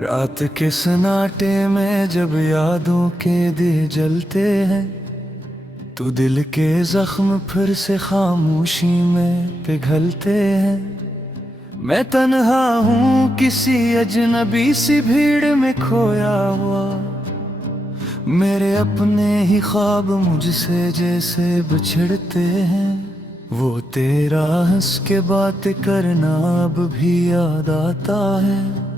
रात के सन्नाटे में जब यादों के दिए जलते हैं, तो दिल के जख्म फिर से खामोशी में पिघलते हैं। मैं तन्हा हूँ किसी अजनबी सी भीड़ में खोया हुआ, मेरे अपने ही ख्वाब मुझसे जैसे बिछड़ते हैं। वो तेरा हंस के बात करना अब भी याद आता है,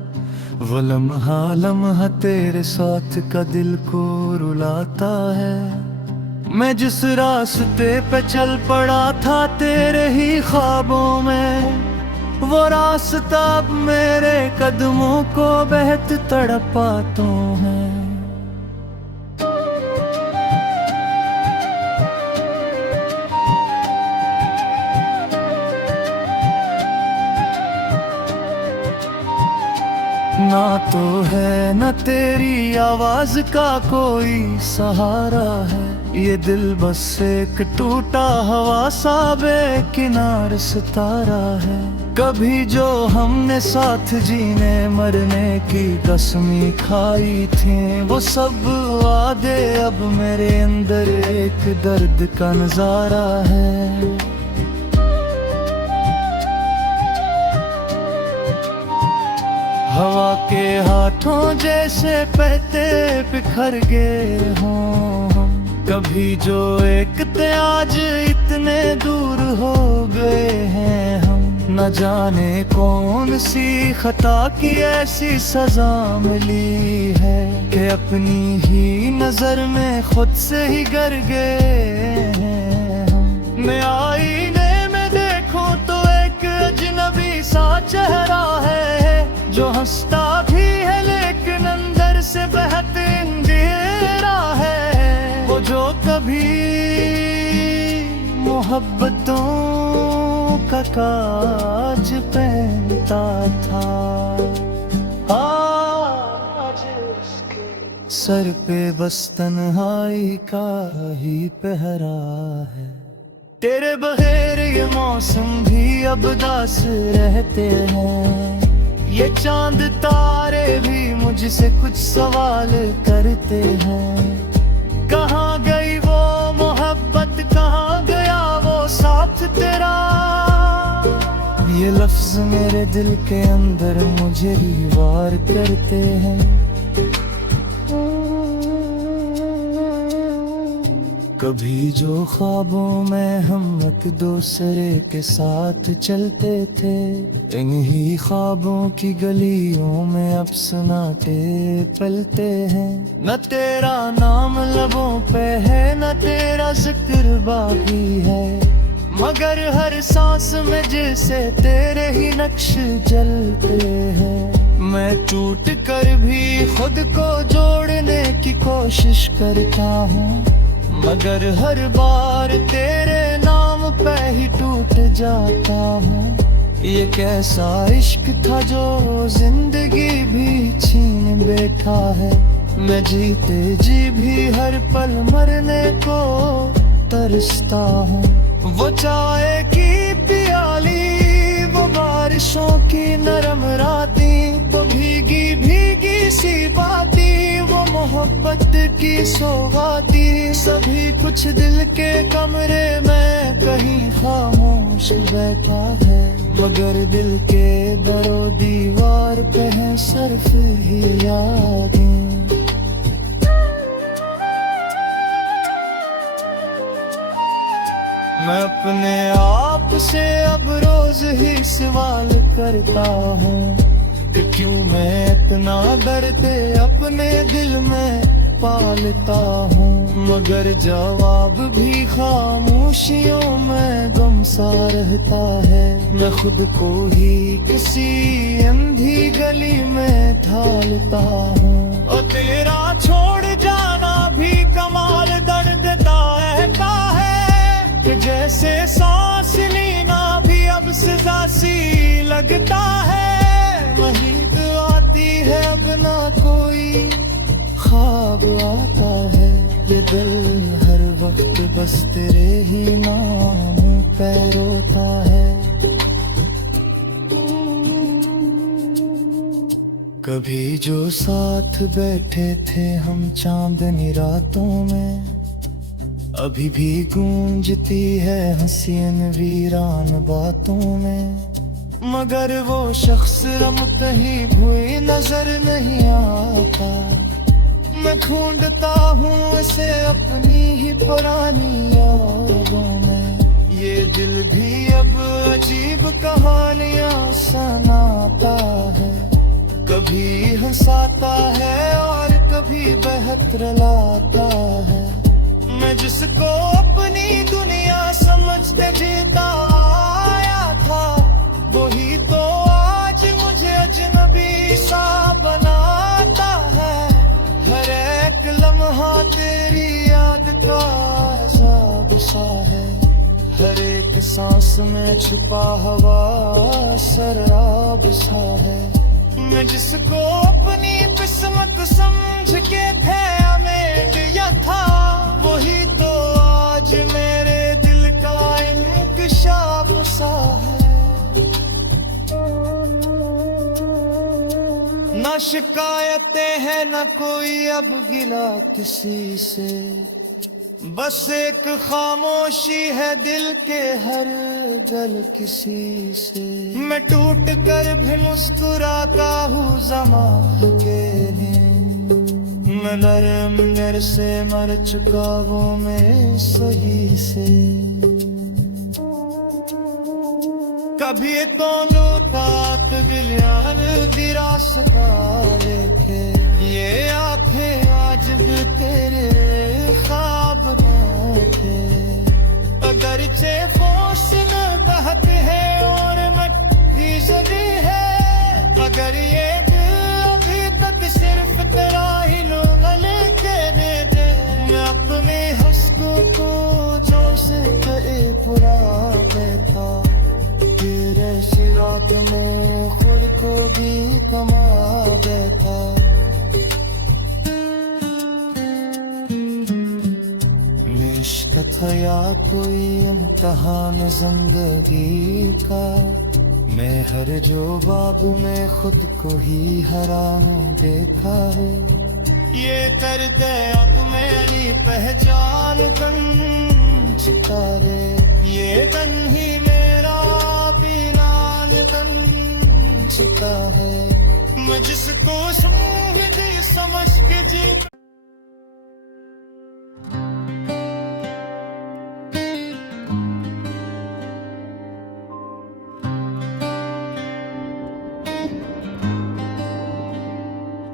वो लम्हा लम्हा तेरे साथ का दिल को रुलाता है। मैं जिस रास्ते पे चल पड़ा था तेरे ही ख्वाबों में, वो रास्ता अब मेरे कदमों को बेहद तड़पाता है। ना तो है न तेरी आवाज का कोई सहारा है, ये दिल बस एक टूटा हवा सा बेकिनार सितारा है। कभी जो हमने साथ जीने मरने की कसमें खाई थी, वो सब वादे अब मेरे अंदर एक दर्द का नजारा है। हवा के हाथों जैसे बहते बिखर गए हों हम, कभी जो एक थे आज इतने दूर हो गए हैं हम। न जाने कौन सी खता की ऐसी सजा मिली है, कि अपनी ही नजर में खुद से ही गर गए हैं हम। मैं आईने में देखूं तो एक अजनबी सा चेहरा है, जो हंसता भी है लेकिन अंदर से बेहद अंधेरा है। वो जो कभी मोहब्बतों का काज पहनता था, आज उसके सर पे बस तन्हाई का ही पहरा है। तेरे बगैर ये मौसम भी अब उदास रहते हैं, ये चांद तारे भी मुझसे कुछ सवाल करते हैं। कहाँ गई वो मोहब्बत, कहाँ गया वो साथ तेरा, ये लफ्ज मेरे दिल के अंदर मुझे ही वार करते हैं। कभी जो ख्वाबों में हम एक दूसरे के साथ चलते थे, इन ही ख्वाबों की गलियों में अब सन्नाटे पलते हैं। न तेरा नाम लबों पे है, न तेरा जिक्र बाकी है, मगर हर सांस में जैसे तेरे ही नक्श चलते हैं। मैं टूट कर भी खुद को जोड़ने की कोशिश करता हूँ, मगर हर बार तेरे नाम पे ही टूट जाता हूँ। ये कैसा इश्क था जो जिंदगी भी छीन बैठा है, मैं जीते जी भी हर पल मरने को तरसता हूँ। वो चाय की प्याली, वो बारिशों की नरम रातें, वो भीगी भीगी सी बातें, वो मोहब्बत की सौगाती, सभी कुछ दिल के कमरे में कहीं खामोश बैठा है, मगर दिल के दरो दीवार पे है सिर्फ ही यादें। मैं अपने आप से अब रोज ही सवाल करता हूँ, कि क्यों मैं इतना दर्द अपने दिल में पालता हूँ, मगर जवाब भी खामोशियों में गम सा रहता है। मैं खुद को ही किसी अंधी गली में ढालता हूँ, और तेरा छोड़ जाना भी कमाल दर्द देता है, कि जैसे सांस लेना भी अब सजा सी लगता है। वहीद आती है अब ना कोई ख्वाब आता है, ये दिल हर वक्त बस तेरे ही नाम पे रोता है। कभी जो साथ बैठे थे हम चांदनी रातों में, अभी भी गूंजती है हंसी इन वीरान बातों में। मगर वो शख्स रमत ही हुई नजर नहीं आता। मैं ढूंढता हूँ इसे अपनी ही पुरानी यादों में। ये दिल भी अब अजीब कहानियां सुनाता है, कभी हंसाता है और कभी बहतर लाता है। मैं जिसको अपनी दुनिया समझते जीता आया था, वही तो आज मुझे अजनबी सा बनाता है। हर एक लम्हा तेरी याद का अज़ाब सा है, हर एक सांस में छुपा हवा शराब सा है। मैं जिसको अपनी किस्मत समझ के थे अमेट या था, वही तो आज मेरे दिल का इंकशाफ सा है। ना शिकायतें हैं न कोई अब गिला किसी से, बस एक खामोशी है दिल के हर गल किसी से। मैं टूट कर भी मुस्कुराता हूँ ज़माने के लिए, मैं नरम नर से मर चुका वो मैं सही से। कभी तो लूटात दिलियान दी रास्ता लेके, ये आंखें आज भी तेरे ख्वाब बैठे। अगर चे फोशन बहक है और मट्टी जली है, अगर ये दिल अभी तक सिर्फ तेरा ही लोगल के दे। मैं अपने हंसों को जो से कहे पुरा बैठा, तेरे सिरात में खुद को भी कमा बैठा। इश्क था या कोई इम्तिहान जिंदगी का, मैं हर जो बाब में खुद को ही हैरान देखा है। ये करते अब मेरी पहचान बन चुका रे, ये तन ही मेरा बीनान बन चुका है। मैं जिसको समझ के जी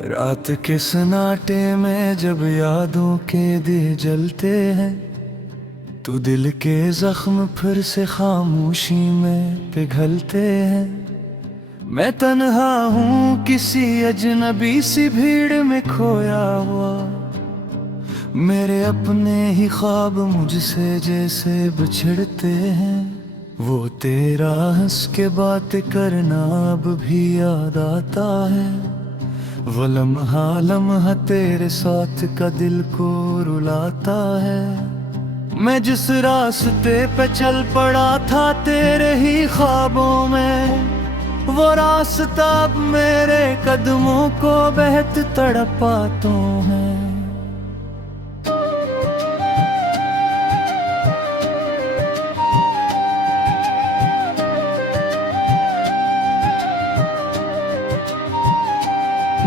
रात के सन्नाटे में जब यादों के दिए जलते हैं, तो दिल के जख्म फिर से खामोशी में पिघलते हैं। मैं तन्हा हूँ किसी अजनबी सी भीड़ में खोया हुआ, मेरे अपने ही ख्वाब मुझसे जैसे बिछड़ते हैं। वो तेरा हंस के बात करना अब भी याद आता है, वो लम्हा तेरे साथ का दिल को रुलाता है। मैं जिस रास्ते पे चल पड़ा था तेरे ही ख्वाबों में, वो रास्ता अब मेरे कदमों को बेहद तड़पाता है।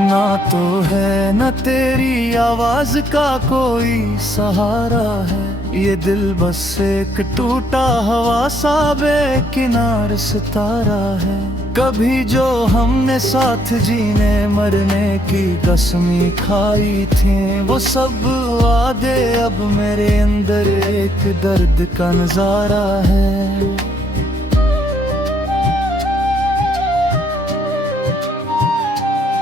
ना तो है न तेरी आवाज का कोई सहारा है, ये दिल बस एक टूटा हवा सा बेकिनार सितारा है। कभी जो हमने साथ जीने मरने की कसमें खाई थी, वो सब वादे अब मेरे अंदर एक दर्द का नजारा है।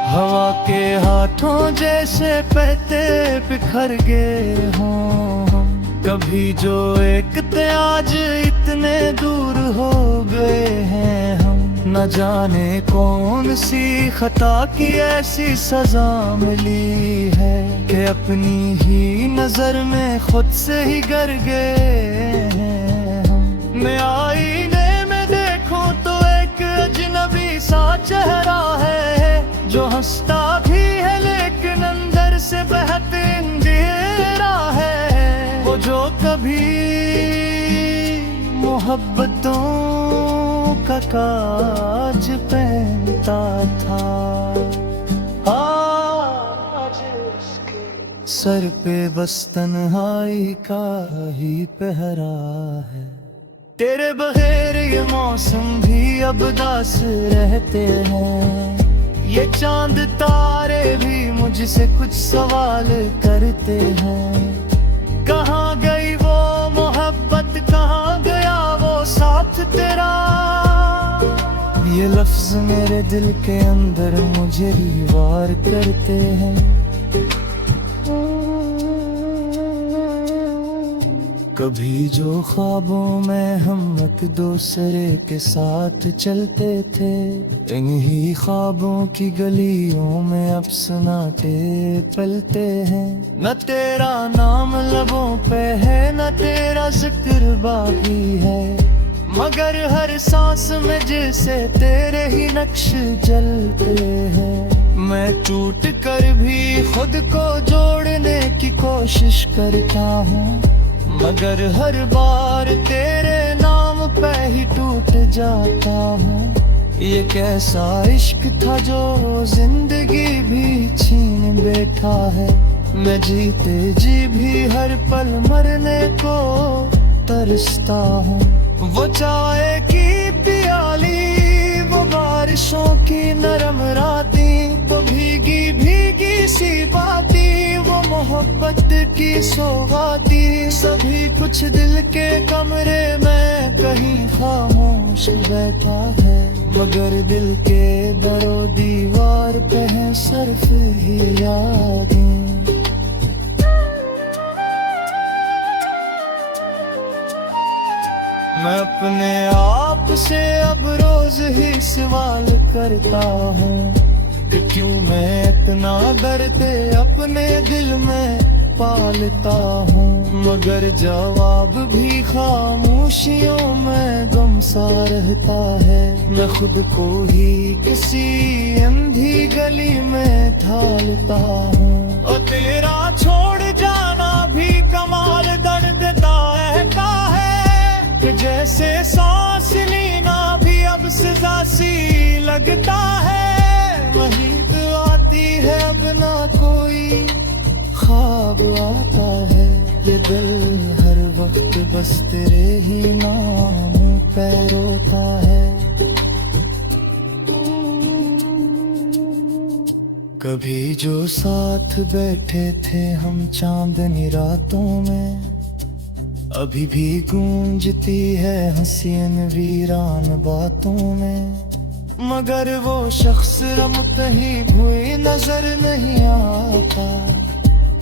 हवा के हाथों जैसे पत्ते बिखर गए हों, कभी जो एक थे आज इतने दूर हो गए हैं हम। न जाने कौन सी खता की ऐसी सजा मिली है, कि अपनी ही नजर में खुद से ही गर गए हैं हम। मैं आईने में देखूं तो एक अजनबी सा चेहरा है, जो हंसता भी है लेकिन अंदर से बेहद अंधेरा है। वो जो कभी मोहब्बतों का काज पहनता था, आज उसके सर पे बस तन्हाई का ही पहरा है। तेरे बगैर ये मौसम भी अब दास रहते हैं। ये चांद तारे भी मुझसे कुछ सवाल करते हैं। कहाँ गई वो मोहब्बत, कहाँ गया वो साथ तेरा। ये लफ्ज मेरे दिल के अंदर मुझे भी वार करते हैं। कभी जो ख्वाबों में हम एक दूसरे के साथ चलते थे, इन्हीं ख्वाबों की गलियों में अब सन्नाटे पलते हैं। न तेरा नाम लबों पे है, न तेरा जिक्र बाकी है, मगर हर सांस में जैसे तेरे ही नक्श चलते हैं। मैं टूट कर भी खुद को जोड़ने की कोशिश करता हूँ, मगर हर बार तेरे नाम पे ही टूट जाता हूँ। ये कैसा इश्क था जो जिंदगी भी छीन बैठा है। मैं जीते जी भी हर पल मरने को तरसता हूँ। वो चाय की प्याली, वो बारिशों की नरम रातें, वो भीगी भीगी सी बातें, वो मोहब्बत की सौगाती। सभी कुछ दिल के कमरे में कहीं खामोश बैठा है, मगर दिल के दरो दीवार पे है सिर्फ ही यादें। मैं अपने आप से अब रोज ही सवाल करता हूँ कि क्यों मैं इतना दर्द अपने दिल में पालता हूँ, मगर जवाब भी खामोशियों में गम सा रहता है। मैं खुद को ही किसी अंधी गली में ढालता हूँ। और तेरा छोड़ जाना भी कमाल दर्द का है, कि जैसे सांस लेना भी अब सजा सी लगता है। वही तो आती है अब ना कोई ख्वाब आता है। ये दिल हर वक्त बस तेरे ही नाम पे रोता है। कभी जो साथ बैठे थे हम चांदनी रातों में, अभी भी गूंजती है हसीन वीरान बातों में, मगर वो शख्स अब कहीं भूई नजर नहीं आता।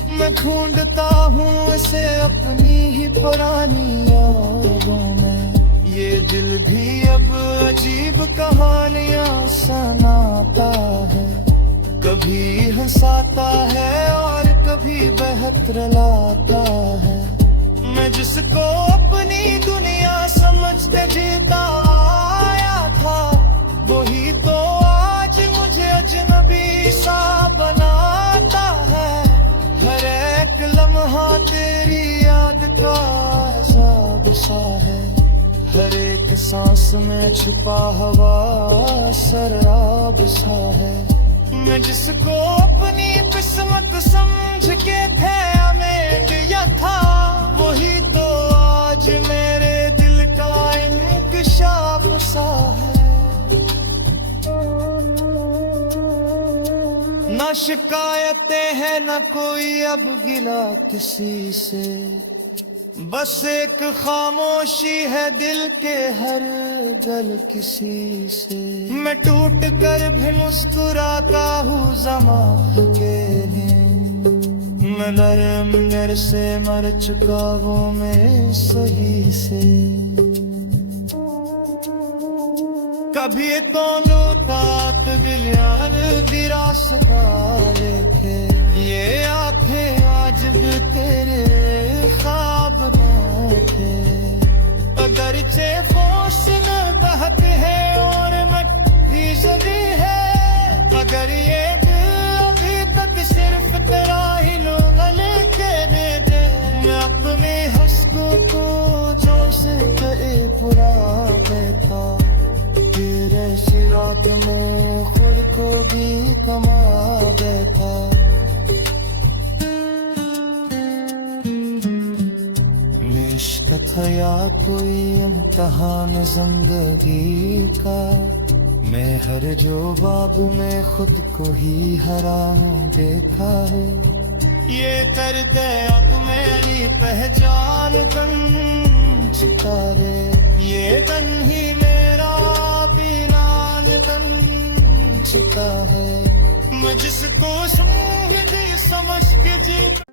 मैं ढूंढता हूँ इसे अपनी ही पुरानी यादों में। ये दिल भी अब अजीब कहानियां सुनाता है, कभी हंसाता है और कभी बेहतर लाता है। मैं जिसको अपनी दुनिया समझते जीता आया था, वही तो आज मुझे अजनबी सा बनाता है। हर एक लम्हा तेरी याद का अज़ाब सा है, हर एक सांस में छुपा हवा शराब सा है। मैं जिसको अपनी किस्मत समझ के थे अमेट या था, वही तो आज मेरे दिल का इंकशाफ सा है। ना शिकायतें हैं न कोई अब गिला किसी से, बस एक खामोशी है दिल के हर गल किसी से। मैं टूट कर भी मुस्कुराता हूँ ज़माने के लिए, मैं नरम से मर चुका वो मैं सही से। कभी तो लूटात दिलियान दी रास्ता थे, ये आंखें आज भी तेरे ख्वाब में थे। अगर चे फोशन बहक है और मट्टी जदी है, अगर ये तेरा ही लोग लेके दे दे अपने हंसों को जो से करे बुरा बेटा तेरे सिरात में खुद को भी कमा देता इश्क था या कोई इम्तिहान जिंदगी का मैं हर जो बाब में खुद को ही हराम देखा है ये दर्द अब मेरी पहचान बन चुका रे ये तन ही मेरा बीनान बन चुका है मैं जिसको समझ के जी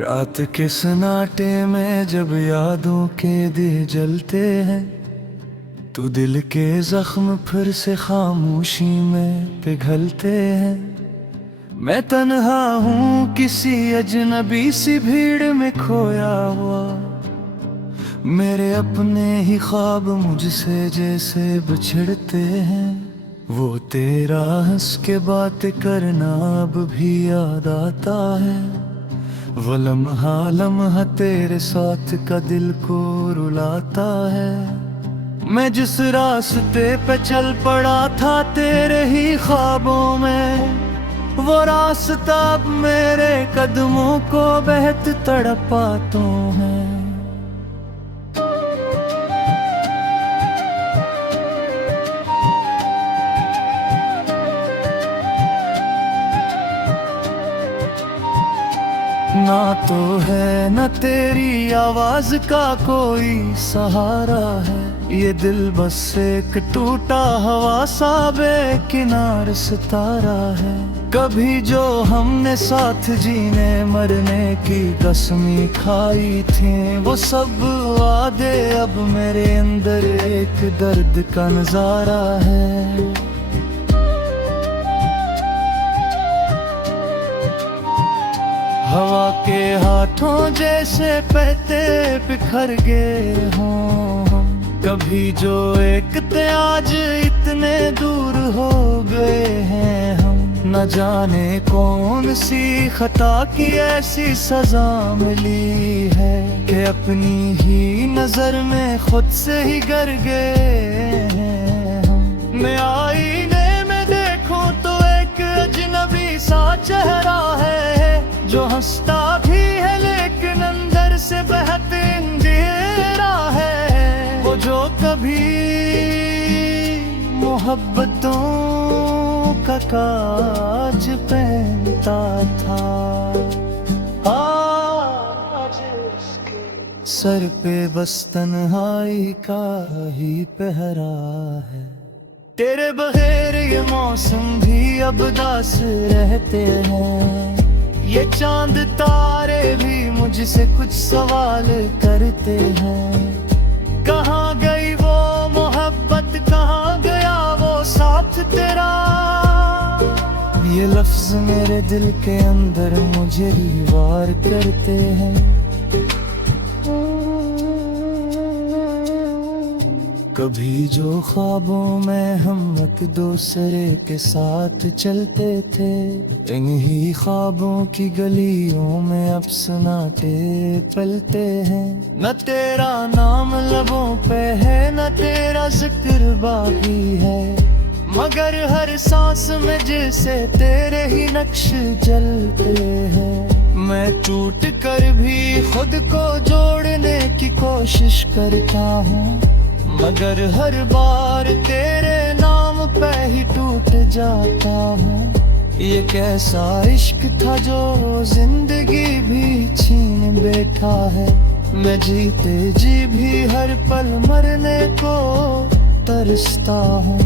रात के सन्नाटे में जब यादों के दिए जलते हैं तो दिल के जख्म फिर से खामोशी में पिघलते हैं मैं तन्हा हूँ किसी अजनबी सी भीड़ में खोया हुआ मेरे अपने ही ख्वाब मुझसे जैसे बिछड़ते हैं वो तेरा हंस के बात करना अब भी याद आता है वो लम्हा तेरे साथ का दिल को रुलाता है मैं जिस रास्ते पे चल पड़ा था तेरे ही ख्वाबों में वो रास्ता अब मेरे कदमों को बेहद तड़पा तो है ना तो है न तेरी आवाज का कोई सहारा है ये दिल बस एक टूटा हवा सा बेकिनार सितारा है कभी जो हमने साथ जीने मरने की कसमें खाई थी वो सब वादे अब मेरे अंदर एक दर्द का नजारा है हवा के हाथों जैसे पत्ते बिखर गए हों कभी जो एक थे आज इतने दूर हो गए हैं हम न जाने कौन सी खता की ऐसी सजा मिली है कि अपनी ही नजर में खुद से ही गर गए हैं हम मैं आईने में देखूं तो एक अजनबी सा चेहरा है जो हंसता भी है लेकिन अंदर से बेहद अंधेरा है वो जो कभी मोहब्बतों का काज पहनता था आज उसके सर पे बस तन्हाई का ही पहरा है तेरे बगैर ये मौसम भी अब उदास रहते हैं ये चांद तारे भी मुझसे कुछ सवाल करते हैं कहाँ गई वो मोहब्बत कहाँ गया वो साथ तेरा ये लफ्ज मेरे दिल के अंदर मुझे ही वार करते हैं कभी जो ख्वाबों में हम एक दूसरे के साथ चलते थे इन्हीं ख्वाबों की गलियों में अब सन्नाटे पलते हैं न तेरा नाम लबों पे है न तेरा जिक्र बाकी है मगर हर सांस में जैसे तेरे ही नक्श चलते हैं मैं टूट कर भी खुद को जोड़ने की कोशिश करता हूँ मगर हर बार तेरे नाम पे ही टूट जाता हूँ ये कैसा इश्क था जो जिंदगी भी छीन बैठा है मैं जीते जी भी हर पल मरने को तरसता हूँ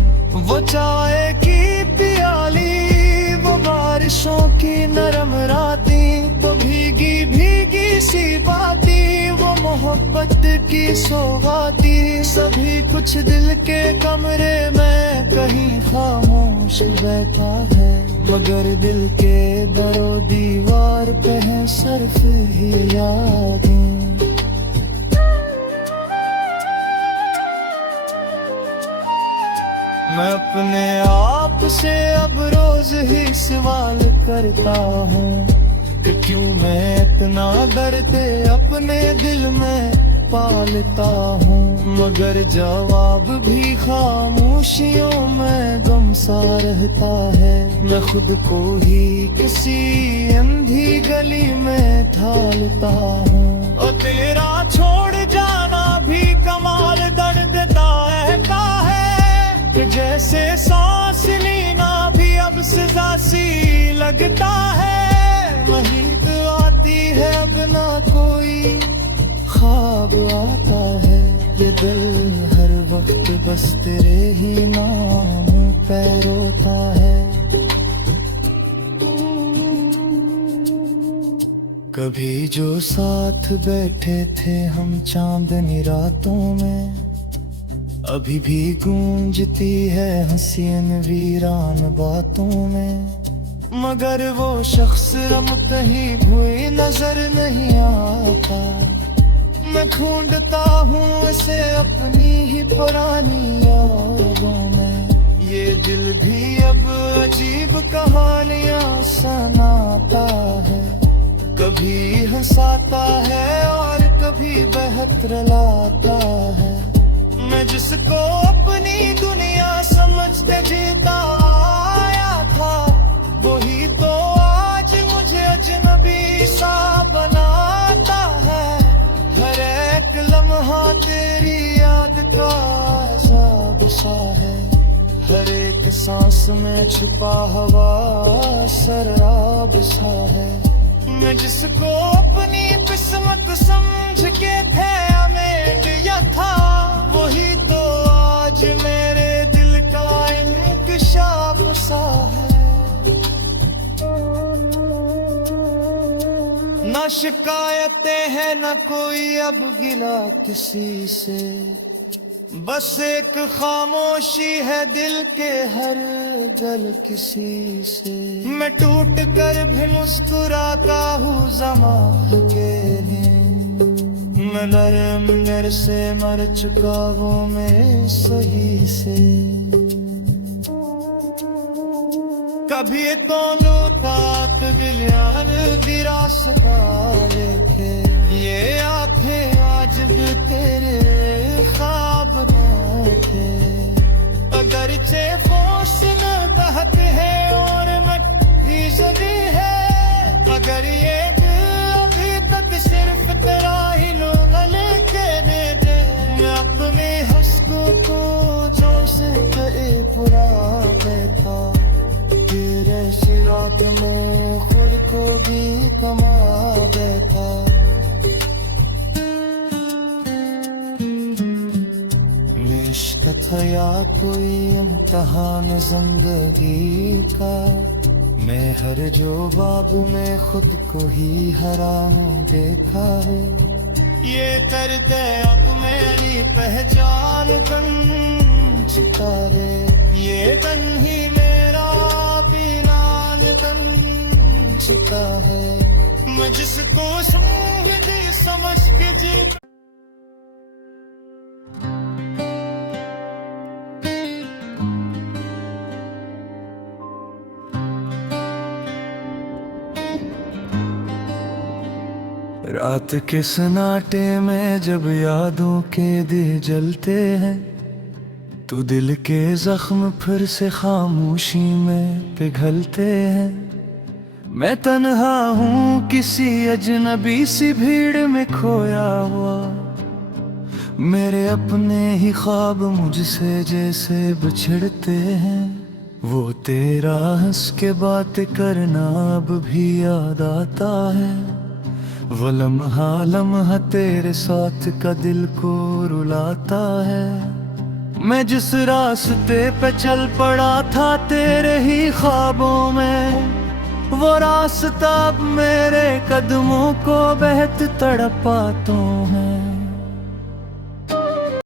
वो चाय की प्याली वो बारिशों की नरम रातें वो भीगी भीगी सी बातें वो मोहब्बत की सौगाती सभी कुछ दिल के कमरे में कहीं खामोश बैठा है मगर दिल के दरो दीवार पे है सिर्फ ही यादें। मैं अपने आप से अब रोज ही सवाल करता हूँ कि क्यों मैं इतना दर्द अपने दिल में पालता हूँ, मगर जवाब भी खामोशियों में गम सा रहता है। मैं खुद को ही किसी अंधी गली में ढालता हूँ, और तेरा छोड़ जाना भी कमाल दर्द देता का है, कि जैसे सांस लेना भी अब सजा सी लगता है। वही तो आती है अब ना कोई ख्वाब आता है, ये दिल हर वक्त बस तेरे ही नाम पे रोता है। कभी जो साथ बैठे थे हम चांदनी रातों में, अभी भी गूंजती है हसीन वीरान बातों में, मगर वो शख्स अब कहीं भूई नजर नहीं आता। मैं ढूंढता हूँ इसे अपनी ही पुरानी यादों में, ये दिल भी अब अजीब कहानियां सुनाता है, कभी हंसाता है और कभी बहतर लाता है। मैं जिसको अपनी दुनिया समझते जीता आया था, वही तो आज मुझे अजनबी सा बनाता है। हर एक लम्हा तेरी याद का अज़ाब सा है, हर एक सांस में छुपा हवा शराब सा है। मैं जिसको अपनी किस्मत समझ के थे अमेट या था, वही तो आज मेरे दिल का इंकशाफ सा है। ना शिकायतें हैं न कोई अब गिला किसी से, बस एक खामोशी है दिल के हर गल किसी से। मैं टूट कर भी मुस्कुराता हूँ ज़माने के लिए, मैं नरम से मर चुका वो मैं सही से। कभी तो लूटात दिल यार दी रास्ता देखे, ये आंखें आज भी तेरे ख्वाब देखे। अगर चे फोशन तहत है और मट्टी जदी है, अगर ये दिल अभी तक सिर्फ तेरा ही लोगल के दे, मैं अपने हस्कों को जो से कहे बुरा बैठा, रात में खुद को भी कमा देता। इश्क था या कोई इम्तिहान जिंदगी का, मैं हर जो बाब में खुद को ही हराम देखा है। ये दर्द अब मेरी पहचान बन चुका है, ये तन ही मेरा बन चुका है। मैं जिसको समझ के जी रात के सन्नाटे में जब यादों के दिए जलते हैं, तो दिल के जख्म फिर से खामोशी में पिघलते हैं। मैं तन्हा हूँ किसी अजनबी सी भीड़ में खोया हुआ, मेरे अपने ही ख्वाब मुझसे जैसे बिछड़ते हैं। वो तेरा हंस के बात करना अब भी याद आता है, वो लम्हा लम्हा तेरे साथ का दिल को रुलाता है। मैं जिस रास्ते पे चल पड़ा था तेरे ही ख्वाबों में, वो रास्ता अब मेरे कदमों को बहत तड़पाता है।